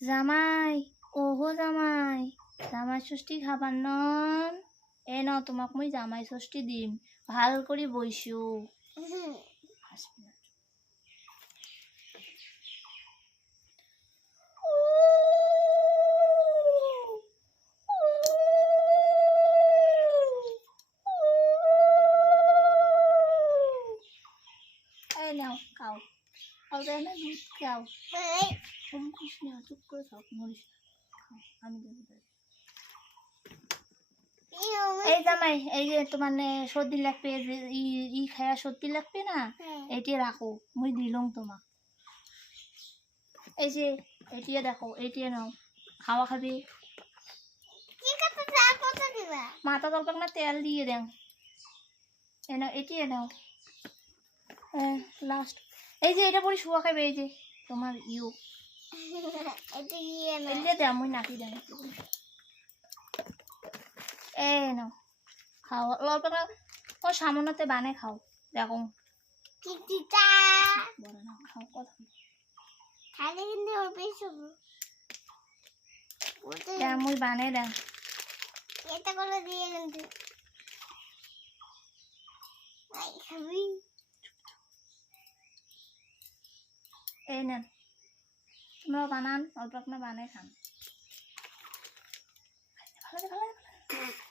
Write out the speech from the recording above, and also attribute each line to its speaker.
Speaker 1: জামাই, ওহো জামাই জামাই ষষ্ঠী খাবার নন? এ ন তোমাক মই জামাই ষষ্ঠী দিম। ভালো কৰি বইছো। এই নাও দুধ খাও। না চুপ করে খাও। মরিস আমি। এই জামাই এই যে তোমার সর্দি লাগবে ই খায়া সর্দি লাগবে না এটি রাখো মুই দিলুম তোমাক। এই যে এটিয়ে দেখো এটিয়ে নাও। খাওয়া খাবে? মাথা তলপাক না তেল দিয়ে দেন। এ নাও এটিয়ে নাও। লাস্ট এই যে এটা পরে শুয়া খাবে এই যে তোমার ইউ। দে মুই নাকি দেন এ নাও। খাও। অল্প করে ও সামান্যতে বানে খাও। দেখো। না খাও কথা মুই বানে দেন
Speaker 2: এটা করে দিয়ে কিন্তু খাবি
Speaker 1: এই নেন তোমরাও বানান অল্প আপনার বানাই খান ভালো ভালো ভালো।